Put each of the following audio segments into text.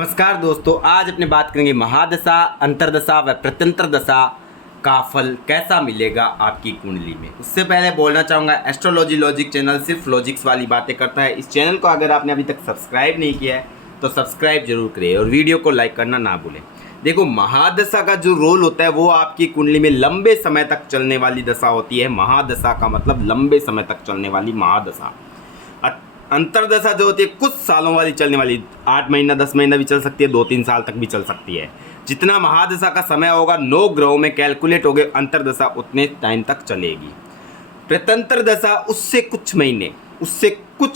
नमस्कार दोस्तों, आज अपने बात करेंगे महादशा, अंतर्दशा व प्रत्यंतर दशा का फल कैसा मिलेगा आपकी कुंडली में। उससे पहले बोलना चाहूँगा, एस्ट्रोलॉजी लॉजिक चैनल सिर्फ लॉजिक्स वाली बातें करता है। इस चैनल को अगर आपने अभी तक सब्सक्राइब नहीं किया है तो सब्सक्राइब जरूर करें और वीडियो को लाइक करना ना भूलें। देखो, महादशा का जो रोल होता है वो आपकी कुंडली में लंबे समय तक चलने वाली दशा होती है। महादशा का मतलब लंबे समय तक चलने वाली महादशा। अंतर्दशा जो होती है कुछ सालों वाली चलने वाली, 8 महीना 10 महीना भी चल सकती है, 2-3 साल तक भी चल सकती है। जितना महादशा का समय होगा 9 ग्रहों में कैलकुलेट हो गए, अंतर्दशा उतने टाइम तक चलेगी। प्रत्यंतर दशा उससे कुछ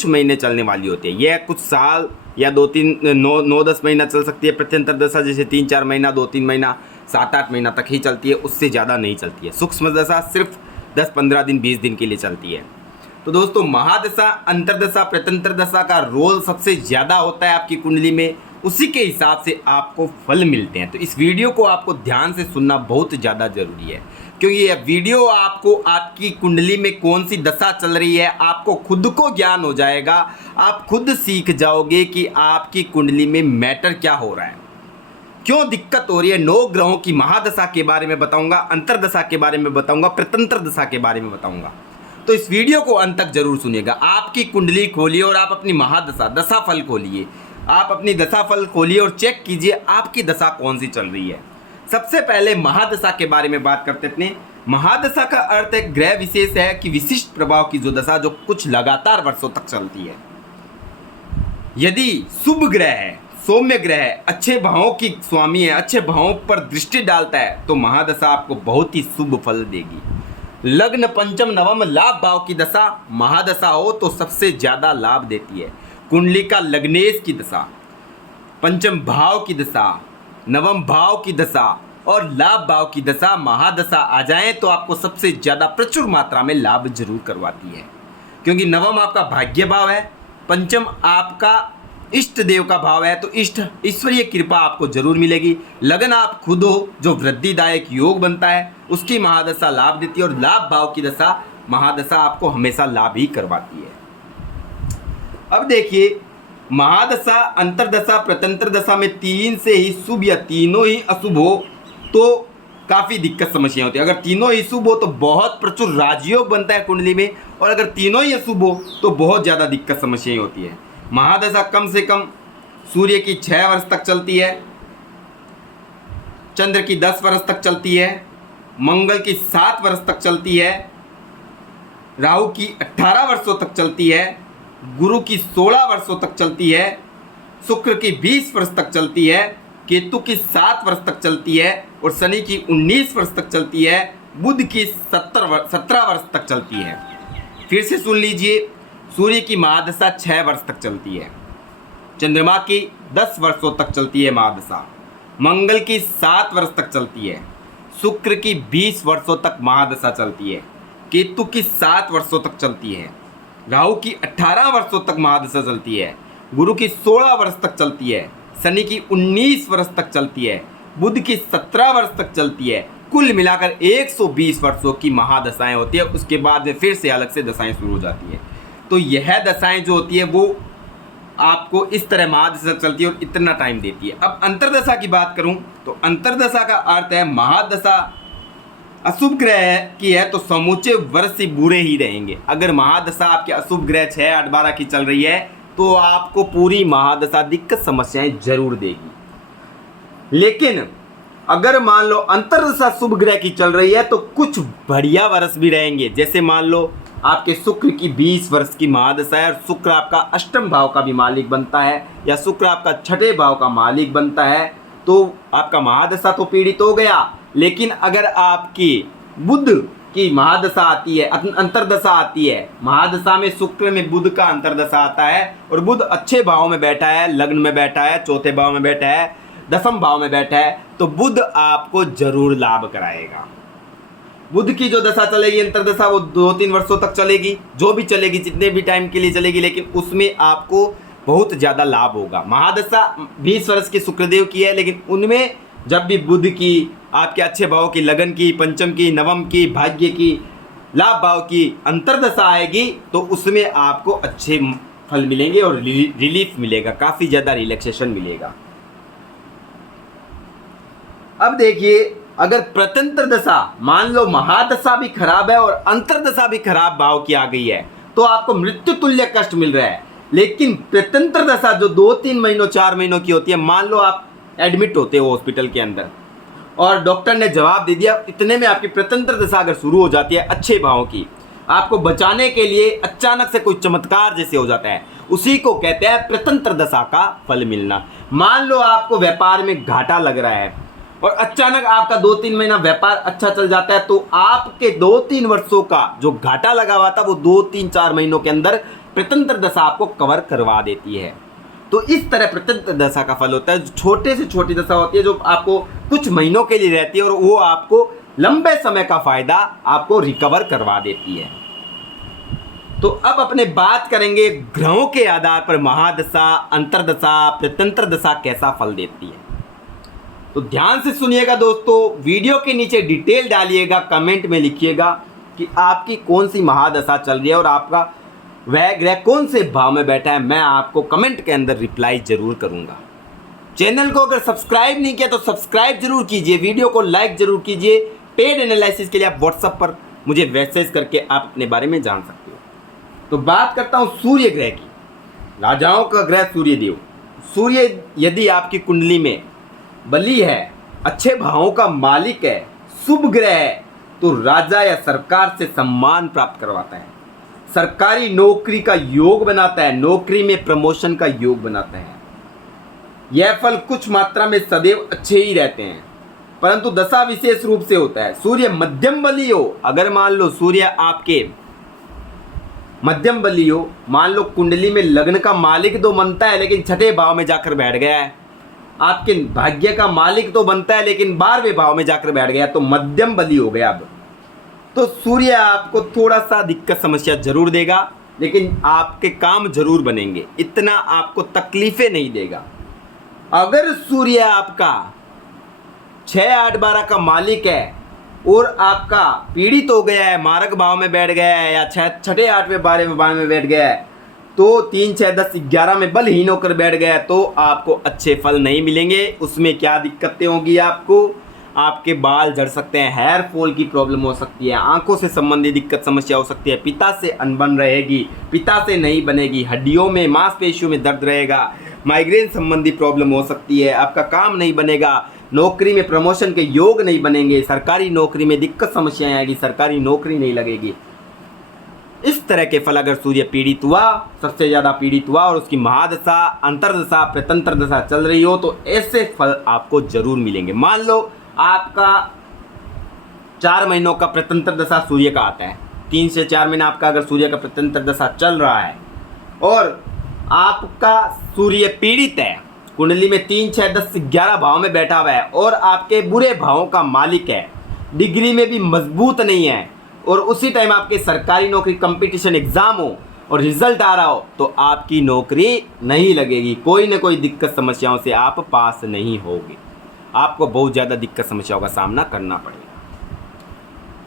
महीने चलने वाली होती है। यह कुछ साल या 9-10 महीना चल सकती है। प्रत्यंतर दशा जैसे 3-4 महीना, 2-3 महीना, 7-8 महीना तक ही चलती है, उससे ज़्यादा नहीं चलती है। सूक्ष्म दशा सिर्फ 10-15 दिन 20 दिन के लिए चलती है। तो दोस्तों, महादशा, अंतर्दशा, प्रत्यंतर दशा का रोल सबसे ज़्यादा होता है आपकी कुंडली में, उसी के हिसाब से आपको फल मिलते हैं। तो इस वीडियो को आपको ध्यान से सुनना बहुत ज़्यादा ज़रूरी है, क्योंकि यह वीडियो आपको आपकी कुंडली में कौन सी दशा चल रही है आपको खुद को ज्ञान हो जाएगा। आप खुद सीख जाओगे कि आपकी कुंडली में मैटर क्या हो रहा है, क्यों दिक्कत हो रही है। 9 ग्रहों की महादशा के बारे में बताऊंगा, अंतर्दशा के बारे में बताऊंगा, प्रत्यंतर दशा के बारे में बताऊंगा। तो इस वीडियो को अंत तक जरूर सुनिएगा। आपकी कुंडली खोलिए और आप अपनी महादशा, दशाफल खोलिए। आप अपनी दशाफल खोलिए और चेक कीजिए आपकी दशा कौन सी चल रही है। सबसे पहले महादशा के बारे में बात करते हैं। महादशा का अर्थ एक ग्रह विशेष है कि विशिष्ट प्रभाव की जो दशा जो कुछ लगातार वर्षों तक चलती है। यदि शुभ ग्रह है, सौम्य ग्रह है, अच्छे भावों की स्वामी है, अच्छे भावों पर दृष्टि डालता है, तो महादशा आपको बहुत ही शुभ फल देगी। लग्न, पंचम, नवम लाभ भाव की दशा महादशा हो तो सबसे ज़्यादा लाभ देती है। कुंडली का लग्नेश की दशा, पंचम भाव की दशा, नवम भाव की दशा और लाभ भाव की दशा महादशा आ जाए तो आपको सबसे ज़्यादा प्रचुर मात्रा में लाभ जरूर करवाती है, क्योंकि नवम आपका भाग्य भाव है, पंचम आपका इष्ट देव का भाव है, तो ईश्वरीय कृपा आपको जरूर मिलेगी। लगन आप खुद हो, जो वृद्धिदायक योग बनता है, उसकी महादशा लाभ देती है और लाभ भाव की दशा महादशा आपको हमेशा लाभ ही करवाती है। अब देखिए, महादशा, अंतर्दशा, प्रत्यंतर दशा में 3 से ही शुभ या तीनों ही अशुभ हो तो काफ़ी दिक्कत समस्या होती है। अगर तीनों ही शुभ हो तो बहुत प्रचुर राजयोग बनता है कुंडली में, और अगर तीनों ही अशुभ हो तो बहुत ज़्यादा दिक्कत समस्याएं होती है। महादशा कम से कम सूर्य की 6 वर्ष तक चलती है, चंद्र की 10 वर्ष तक चलती है, मंगल की 7 वर्ष तक चलती है, राहु की 18 वर्षों तक चलती है, गुरु की 16 वर्षों तक चलती है, शुक्र की 20 वर्ष तक चलती है, केतु की 7 वर्ष तक चलती है और शनि की 19 वर्ष तक चलती है, बुध की 17 वर्ष तक चलती है। फिर से सुन लीजिए, सूर्य की महादशा 6 वर्ष तक चलती है, चंद्रमा की 10 वर्षों तक चलती है महादशा, मंगल की 7 वर्ष तक चलती है, शुक्र की 20 वर्षों तक महादशा चलती है, केतु की 7 वर्षों तक चलती है, राहु की 18 वर्षों तक महादशा चलती है, गुरु की 16 वर्ष तक चलती है, शनि की 19 वर्ष तक चलती है, बुध की 17 वर्ष तक चलती है। कुल मिलाकर 120 वर्षों की महादशाएं होती है। उसके बाद में फिर से अलग से दशाएं शुरू हो जाती है। तो यह दशाएं जो होती है वो आपको इस तरह महादशा चलती है और इतना टाइम देती है। अब अंतर्दशा की बात करूं तो अंतर्दशा का अर्थ है, महादशा अशुभ ग्रह की है तो समूचे वर्ष ही बुरे ही रहेंगे। अगर महादशा आपके अशुभ ग्रह 6, 8, 12 की चल रही है तो आपको पूरी महादशा दिक्कत समस्याएं जरूर देगी। लेकिन अगर मान लो अंतर्दशा शुभ ग्रह की चल रही है तो कुछ बढ़िया वर्ष भी रहेंगे। जैसे मान लो आपके शुक्र की 20 वर्ष की महादशा है और शुक्र आपका अष्टम भाव का भी मालिक बनता है, या शुक्र आपका 6ठे भाव का मालिक बनता है, तो आपका महादशा तो पीड़ित हो गया। लेकिन अगर आपकी बुध की महादशा आती है, अंतर्दशा आती है, महादशा में शुक्र में बुध का अंतर्दशा आता है और बुध अच्छे भाव में बैठा है, लग्न में बैठा है, चौथे भाव में बैठा है, 10वें भाव में बैठा है, तो बुध आपको जरूर लाभ कराएगा। बुध की जो दशा चलेगी अंतर्दशा वो 2-3 वर्षों तक चलेगी, जो भी चलेगी, जितने भी टाइम के लिए चलेगी, लेकिन उसमें आपको बहुत ज़्यादा लाभ होगा। महादशा 20 वर्ष की शुक्रदेव की है, लेकिन उनमें जब भी बुध की, आपके अच्छे भाव की, लगन की, पंचम की, नवम की, भाग्य की, लाभ भाव की अंतर्दशा आएगी तो उसमें आपको अच्छे फल मिलेंगे और रिलीफ मिलेगा, काफ़ी ज़्यादा रिलैक्सेशन मिलेगा। अब देखिए, अगर प्रत्यंतर दशा, मान लो महादशा भी खराब है और अंतर्दशा भी खराब भाव की आ गई है, तो आपको मृत्यु तुल्य कष्ट मिल रहा है। लेकिन प्रत्यंतर दशा जो 2-3 महीनों 4 महीनों की होती है, मान लो आप एडमिट होते हो हॉस्पिटल के अंदर और डॉक्टर ने जवाब दे दिया, इतने में आपकी प्रत्यंतर दशा अगर शुरू हो जाती है अच्छे भाव की, आपको बचाने के लिए अचानक से कोई चमत्कार जैसे हो जाता है, उसी को कहते हैं प्रत्यंतर दशा का फल मिलना। मान लो आपको व्यापार में घाटा लग रहा है और अचानक आपका 2-3 महीना व्यापार अच्छा चल जाता है, तो आपके 2-3 वर्षों का जो घाटा लगा हुआ था वो 2-3-4 महीनों के अंदर प्रत्यंतर दशा आपको कवर करवा देती है। तो इस तरह प्रत्यंतर दशा का फल होता है। छोटे से छोटी दशा होती है जो आपको कुछ महीनों के लिए रहती है और वो आपको लंबे समय का फायदा आपको रिकवर करवा देती है। तो अब अपने बात करेंगे ग्रहों के आधार पर महादशा, अंतर्दशा, प्रत्यंतर दशा कैसा फल देती है। तो ध्यान से सुनिएगा दोस्तों, वीडियो के नीचे डिटेल डालिएगा, कमेंट में लिखिएगा कि आपकी कौन सी महादशा चल रही है और आपका वह ग्रह कौन से भाव में बैठा है। मैं आपको कमेंट के अंदर रिप्लाई जरूर करूंगा। चैनल को अगर सब्सक्राइब नहीं किया तो सब्सक्राइब जरूर कीजिए, वीडियो को लाइक जरूर कीजिए। पेड एनालिसिस के लिए आप व्हाट्सएप पर मुझे मैसेज करके आप अपने बारे में जान सकते हो। तो बात करता हूँ सूर्य ग्रह की, राजाओं का ग्रह सूर्य देव। सूर्य यदि आपकी कुंडली में बली है, अच्छे भावों का मालिक है, शुभ ग्रह है, तो राजा या सरकार से सम्मान प्राप्त करवाता है, सरकारी नौकरी का योग बनाता है, नौकरी में प्रमोशन का योग बनाता है। यह फल कुछ मात्रा में सदैव अच्छे ही रहते हैं, परंतु दशा विशेष रूप से होता है। सूर्य मध्यम बली हो, अगर मान लो सूर्य आपके मध्यम बली हो, मान लो कुंडली में लग्न का मालिक तो बनता है लेकिन छठे भाव में जाकर बैठ गया है, आपके भाग्य का मालिक तो बनता है लेकिन 12वें भाव में जाकर बैठ गया, तो मध्यम बली हो गया। अब तो सूर्य आपको थोड़ा सा दिक्कत समस्या जरूर देगा, लेकिन आपके काम जरूर बनेंगे, इतना आपको तकलीफें नहीं देगा। अगर सूर्य आपका 6, 8, 12 का मालिक है और आपका पीड़ित हो गया है, मारक भाव में बैठ गया है या छठे 8वें 12वें भाव में बैठ गया है, तो 3, 6, 10, 11 में बलहीन होकर बैठ गया, तो आपको अच्छे फल नहीं मिलेंगे। उसमें क्या दिक्कतें होंगी आपको, आपके बाल झड़ सकते हैं, हेयर फॉल की प्रॉब्लम हो सकती है, आंखों से संबंधित दिक्कत समस्या हो सकती है, पिता से अनबन रहेगी, पिता से नहीं बनेगी, हड्डियों में मांसपेशियों में दर्द रहेगा, माइग्रेन संबंधी प्रॉब्लम हो सकती है, आपका काम नहीं बनेगा, नौकरी में प्रमोशन के योग नहीं बनेंगे, सरकारी नौकरी में दिक्कत समस्याएं आएगी, सरकारी नौकरी नहीं लगेगी। इस तरह के फल अगर सूर्य पीड़ित हुआ, सबसे ज़्यादा पीड़ित हुआ और उसकी महादशा, अंतर्दशा, प्रत्यंतर दशा चल रही हो, तो ऐसे फल आपको जरूर मिलेंगे। मान लो आपका 4 महीनों का प्रत्यंतर दशा सूर्य का आता है, 3 से 4 महीना आपका अगर सूर्य का प्रत्यंतर दशा चल रहा है और आपका सूर्य पीड़ित है, कुंडली में 3, 6, 10, 11 भाव में बैठा हुआ है और आपके बुरे भावों का मालिक है, डिग्री में भी मजबूत नहीं है और उसी टाइम आपके सरकारी नौकरी कंपटीशन एग्जाम हो और रिजल्ट आ रहा हो, तो आपकी नौकरी नहीं लगेगी, कोई ना कोई दिक्कत समस्याओं से आप पास नहीं होगे, आपको बहुत ज़्यादा दिक्कत समस्याओं का सामना करना पड़ेगा।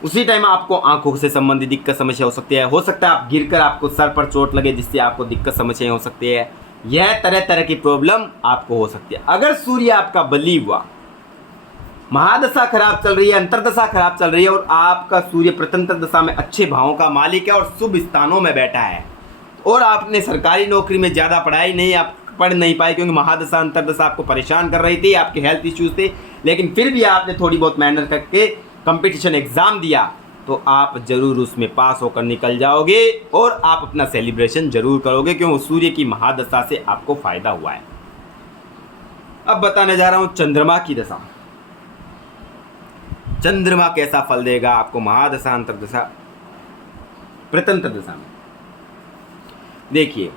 उसी टाइम आपको आंखों से संबंधित दिक्कत समस्या हो सकती है, हो सकता है आप गिरकर आपको सर पर चोट लगे जिससे आपको दिक्कत समस्याएं हो सकती है, यह तरह तरह की प्रॉब्लम आपको हो सकती है। अगर सूर्य आपका बली हुआ, महादशा खराब चल रही है, अंतर्दशा खराब चल रही है और आपका सूर्य प्रत्यंतर दशा में अच्छे भावों का मालिक है और शुभ स्थानों में बैठा है और आपने सरकारी नौकरी में ज़्यादा पढ़ाई नहीं, आप पढ़ नहीं पाए क्योंकि महादशा अंतर्दशा आपको परेशान कर रही थी, आपके हेल्थ इश्यूज थे, लेकिन फिर भी आपने थोड़ी बहुत मेहनत करके कंपटीशन एग्ज़ाम दिया, तो आप ज़रूर उसमें पास होकर निकल जाओगे और आप अपना सेलिब्रेशन ज़रूर करोगे, क्योंकि सूर्य की महादशा से आपको फ़ायदा हुआ है। अब बताने जा रहा हूँ चंद्रमा की दशा। चंद्रमा कैसा फल देगा आपको महादशा, अंतर्दशा, प्रत्यंतर दशा में। देखिए,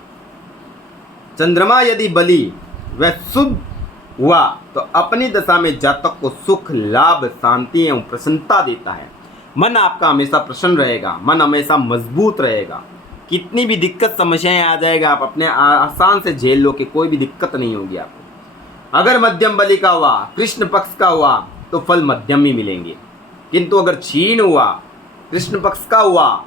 चंद्रमा यदि बली व शुभ हुआ तो अपनी दशा में जातक को सुख, लाभ, शांति एवं प्रसन्नता देता है। मन आपका हमेशा प्रसन्न रहेगा, मन हमेशा मजबूत रहेगा, कितनी भी दिक्कत समस्याएं आ जाएगा आप अपने आसान से झेल लो कि कोई भी दिक्कत नहीं होगी आपको। अगर मध्यम बली का हुआ, कृष्ण पक्ष का हुआ तो फल मध्यम ही मिलेंगे, किंतु अगर क्षीण हुआ, कृष्ण पक्ष का हुआ,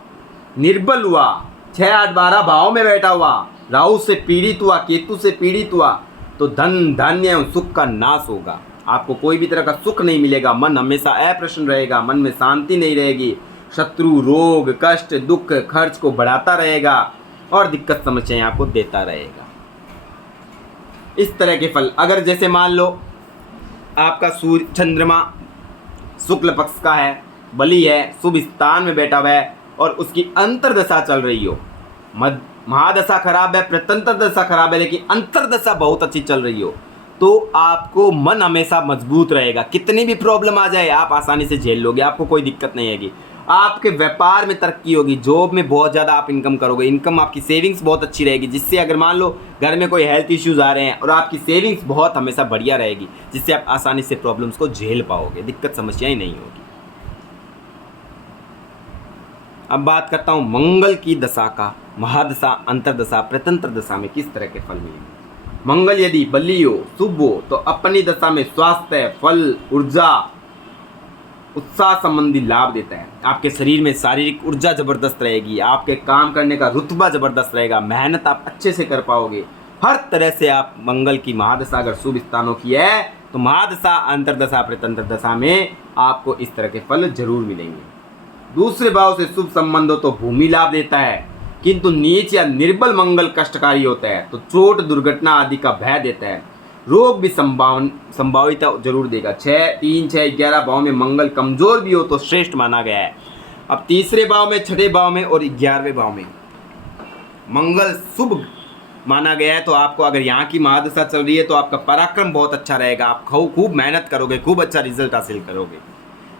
निर्बल हुआ, 6, 8, 12 भाव में बैठा हुआ, राहु से पीड़ित हुआ, केतु से पीड़ित हुआ, तो धन, धान्य एवं सुख का नाश होगा। आपको कोई भी तरह का सुख नहीं मिलेगा, मन हमेशा अप्रसन्न रहेगा, मन में शांति नहीं रहेगी, शत्रु, रोग, कष्ट, दुख, खर्च को बढ़ाता रहेगा और दिक्कत समस्याएं आपको देता रहेगा। इस तरह के फल, अगर जैसे मान लो आपका सूर्य चंद्रमा शुक्ल पक्ष का है, बली है, शुभ स्थान में बैठा हुआ है और उसकी अंतर्दशा चल रही हो, महादशा खराब है, प्रत्यंतर दशा खराब है, लेकिन अंतर्दशा बहुत अच्छी चल रही हो, तो आपको मन हमेशा मजबूत रहेगा। कितनी भी प्रॉब्लम आ जाए आप आसानी से झेल लोगे, आपको कोई दिक्कत नहीं आएगी। आपके व्यापार में तरक्की होगी, जॉब में बहुत ज़्यादा आप इनकम करोगे, इनकम आपकी सेविंग्स बहुत अच्छी रहेगी, जिससे अगर मान लो घर में कोई हेल्थ इश्यूज़ आ रहे हैं और आपकी सेविंग्स बहुत हमेशा बढ़िया रहेगी, जिससे आप आसानी से प्रॉब्लम्स को झेल पाओगे, दिक्कत समस्याएं नहीं होगी। अब बात करता हूँ मंगल की दशा का, महादशा, अंतरदशा, प्रत्यंतर दशा में किस तरह के फल मिलेंगे। मंगल यदि बली हो, शुभ हो, तो अपनी दशा में स्वास्थ्य, फल, ऊर्जा, उत्साह संबंधी लाभ देता है। आपके शरीर में शारीरिक ऊर्जा जबरदस्त रहेगी, आपके काम करने का रुतबा जबरदस्त रहेगा, मेहनत आप अच्छे से कर पाओगे। हर तरह से आप मंगल की महादशा अगर शुभ स्थानों की है तो महादशा, अंतरदशा, प्रत्यंतर दशा में आपको इस तरह के फल जरूर मिलेंगे। दूसरे भाव से शुभ संबंध हो तो भूमि लाभ देता है, किंतु नीच या निर्बल मंगल कष्टकारी होता है तो चोट, दुर्घटना आदि का भय देता है। रोग भी संभावित जरूर देगा। 6, 3, 6, 11 भाव में मंगल कमजोर भी हो तो श्रेष्ठ माना गया है। अब तीसरे भाव में, छठे भाव में और 11वें भाव में मंगल शुभ माना गया है, तो आपको अगर यहाँ की महादशा चल रही है तो आपका पराक्रम बहुत अच्छा रहेगा, आप खूब मेहनत करोगे, खूब अच्छा रिजल्ट हासिल करोगे।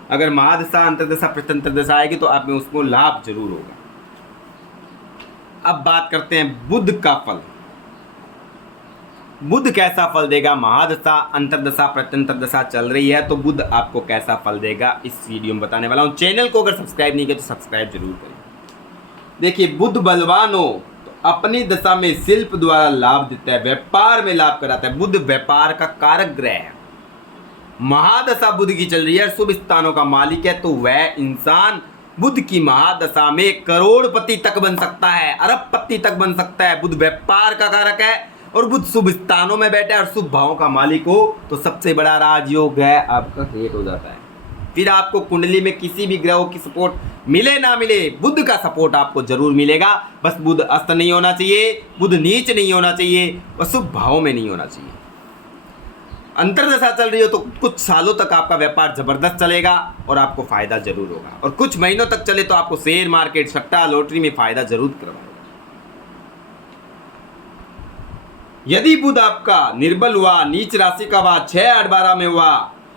अगर महादशा, अंतरदशा, प्रत्यंतर दशा आएगी तो आप में उसको लाभ जरूर होगा। अब बात करते हैं बुध का फल। बुध कैसा फल देगा, महादशा, अंतरदशा, प्रत्यंतर दशा चल रही है तो बुध आपको कैसा फल देगा, इस वीडियो में बताने वाला हूं। चैनल को अगर सब्सक्राइब नहीं किया तो सब्सक्राइब जरूर करें। देखिए, बुध बलवान हो तो अपनी दशा में शिल्प द्वारा लाभ देता है, व्यापार में लाभ कराता है। बुध व्यापार का कारक ग्रह है। महादशा बुध की चल रही है, शुभ स्थानों का मालिक है, तो वह इंसान बुध की महादशा में करोड़पति तक बन सकता है, अरबपति तक बन सकता है। बुध व्यापार का कारक है और बुध शुभ स्थानों में बैठा है और शुभ भावों का मालिक हो तो सबसे बड़ा राजयोग है आपका क्रिएट हो जाता है। फिर आपको कुंडली में किसी भी ग्रहों की सपोर्ट मिले ना मिले, बुध का सपोर्ट आपको जरूर मिलेगा। बस बुध अस्त नहीं होना चाहिए, बुध नीच नहीं होना चाहिए और शुभ भावों में नहीं होना चाहिए। अंतरदशा चल रही हो तो कुछ सालों तक आपका व्यापार जबरदस्त चलेगा और आपको फायदा जरूर होगा, और कुछ महीनों तक चले तो आपको शेयर मार्केट, सट्टा, लॉटरी में फायदा जरूर करवाएगा। यदि बुध आपका निर्बल हुआ, नीच राशि का हुआ, 6, 8, 12 में हुआ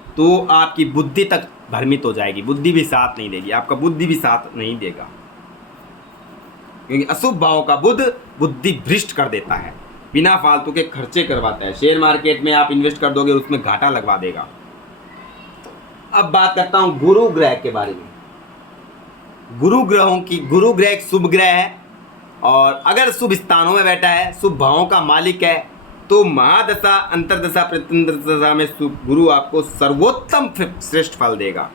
तो आपकी बुद्धि तक भ्रमित हो जाएगी, बुद्धि भी साथ नहीं देगी, आपका बुद्धि भी साथ नहीं देगा, क्योंकि अशुभ भाव का बुध बुद्धि भ्रष्ट कर देता है, बिना फालतू के खर्चे करवाता है। शेयर मार्केट में आप इन्वेस्ट कर दोगे उसमें घाटा लगवा देगा। अब बात करता हूं गुरु ग्रह के बारे में। गुरु ग्रह एक शुभ ग्रह है और अगर शुभ स्थानों में बैठा है, शुभ भावों का मालिक है, तो महादशा, अंतरदशा, प्रत्यंतर दशा में गुरु आपको सर्वोत्तम श्रेष्ठ फल देगा।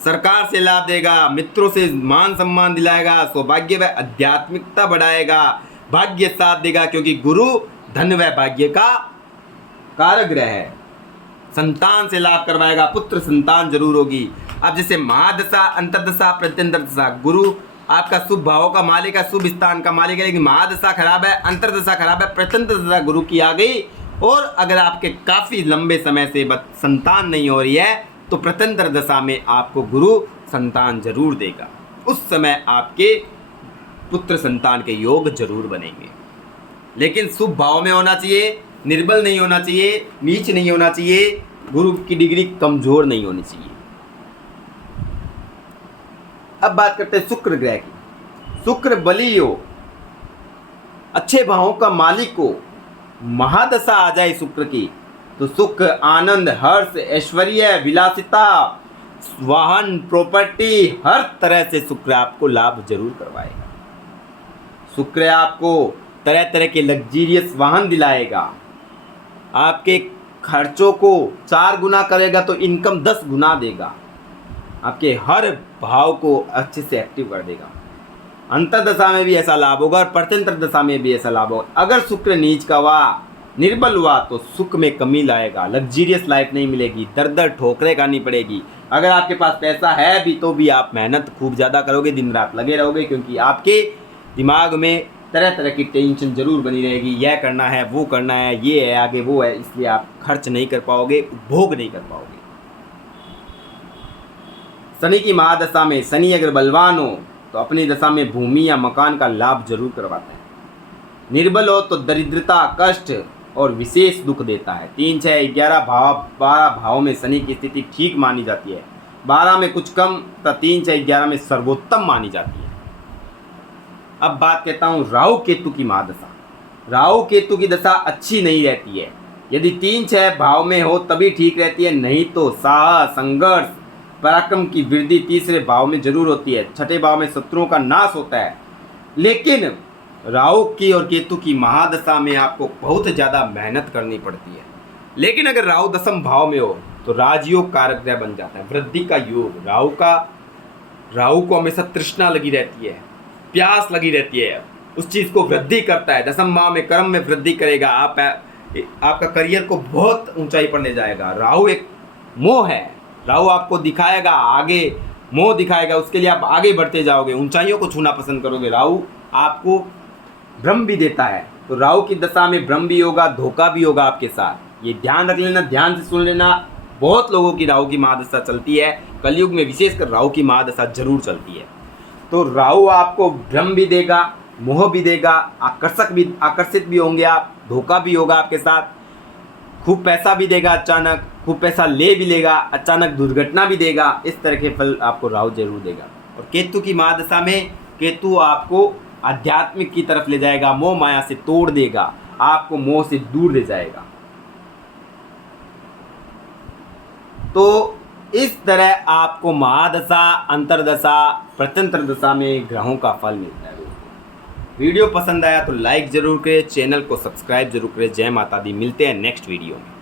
सरकार से लाभ देगा, मित्रों से मान सम्मान दिलाएगा, सौभाग्य व आध्यात्मिकता बढ़ाएगा, भाग्य साथ देगा, क्योंकि गुरु धन व भाग्य का कारक ग्रह है। संतान से लाभ करवाएगा, पुत्र संतान जरूर होगी। अब जैसे महादशा, अंतरदशा, प्रत्यंतर दशा, गुरु आपका शुभ भावों का मालिक है, शुभ स्थान का मालिक है, लेकिन महादशा खराब है, अंतरदशा खराब है, प्रत्यंतर दशा गुरु की आ गई और अगर आपके काफ़ी लंबे समय से संतान नहीं हो रही है तो प्रत्यंतर दशा में आपको गुरु संतान जरूर देगा। उस समय आपके पुत्र संतान के योग जरूर बनेंगे, लेकिन शुभ भाव में होना चाहिए, निर्बल नहीं होना चाहिए, नीच नहीं होना चाहिए, गुरु की डिग्री कमजोर नहीं होनी चाहिए। अब बात करते हैं शुक्र ग्रह की। शुक्र बली हो, अच्छे भावों का मालिक हो, महादशा आ जाए शुक्र की तो सुख, आनंद, हर्ष, ऐश्वर्य, विलासिता, वाहन, प्रॉपर्टी, हर तरह से शुक्र आपको लाभ जरूर करवाएगा। शुक्र आपको तरह तरह के लग्जीरियस वाहन दिलाएगा, आपके खर्चों को 4 गुना करेगा तो इनकम 10 गुना देगा, आपके हर भाव को अच्छे से एक्टिव कर देगा। अंतरदशा में भी ऐसा लाभ होगा और प्रत्यंतर दशा में भी ऐसा लाभ होगा। अगर शुक्र नीच का हुआ निर्बल हुआ तो सुख में कमी लाएगा, लग्जीरियस लाइफ नहीं मिलेगी, दर दर ठोकरें खानी पड़ेगी। अगर आपके पास पैसा है भी तो भी आप मेहनत खूब ज़्यादा करोगे, दिन रात लगे रहोगे, क्योंकि आपके दिमाग में तरह तरह की टेंशन जरूर बनी रहेगी। यह करना है, वो करना है, ये है, आगे वो है, इसलिए आप खर्च नहीं कर पाओगे, उपभोग नहीं कर पाओगे। शनि की महादशा में शनि अगर बलवान हो तो अपनी दशा में भूमि या मकान का लाभ जरूर करवाता है। निर्बल हो तो दरिद्रता, कष्ट और विशेष दुख देता है। 3, 6, 11 भाव 12 भावों में शनि की स्थिति ठीक मानी जाती है। 12 में कुछ कम तथा 3, 6, 11 में सर्वोत्तम मानी जाती है। अब बात कहता हूँ राहु केतु की महादशा। राहु केतु की दशा अच्छी नहीं रहती है। यदि 3, 6 भाव में हो तभी ठीक रहती है, नहीं तो साहस, संघर्ष, पराक्रम की वृद्धि तीसरे भाव में जरूर होती है। छठे भाव में शत्रुओं का नाश होता है। लेकिन राहु की और केतु की महादशा में आपको बहुत ज़्यादा मेहनत करनी पड़ती है। लेकिन अगर राहु दशम भाव में हो तो राजयोग कारक ग्रह बन जाता है, वृद्धि का योग। राहु को हमेशा तृष्णा लगी रहती है, प्यास लगी रहती है, उस चीज़ को वृद्धि करता है। दशम भाव में कर्म में वृद्धि करेगा, आपका करियर को बहुत ऊंचाई पर ले जाएगा। राहु एक मोह है, राहु आपको दिखाएगा आगे, मोह दिखाएगा, उसके लिए आप आगे बढ़ते जाओगे, ऊंचाइयों को छूना पसंद करोगे। राहु आपको भ्रम भी देता है, तो राहु की दशा में भ्रम भी होगा, धोखा भी होगा आपके साथ। ये ध्यान रख लेना, ध्यान से सुन लेना। बहुत लोगों की राहु की महादशा चलती है, कलयुग में विशेषकर राहु की महादशा जरूर चलती है। तो राहु आपको भ्रम भी देगा, मोह भी देगा, आकर्षित भी होंगे आप, धोखा भी होगा आपके साथ, खूब पैसा भी देगा, अचानक खूब पैसा ले भी लेगा, अचानक दुर्घटना भी देगा। इस तरह के फल आपको राहु जरूर देगा। और केतु की महादशा में केतु आपको आध्यात्मिक की तरफ ले जाएगा, मोह माया से तोड़ देगा, आपको मोह से दूर ले जाएगा। तो इस तरह आपको महादशा, अंतरदशा, प्रत्यंतर दशा में ग्रहों का फल मिलता है। वीडियो पसंद आया तो लाइक जरूर करें, चैनल को सब्सक्राइब जरूर करें। जय माता दी। मिलते हैं नेक्स्ट वीडियो में।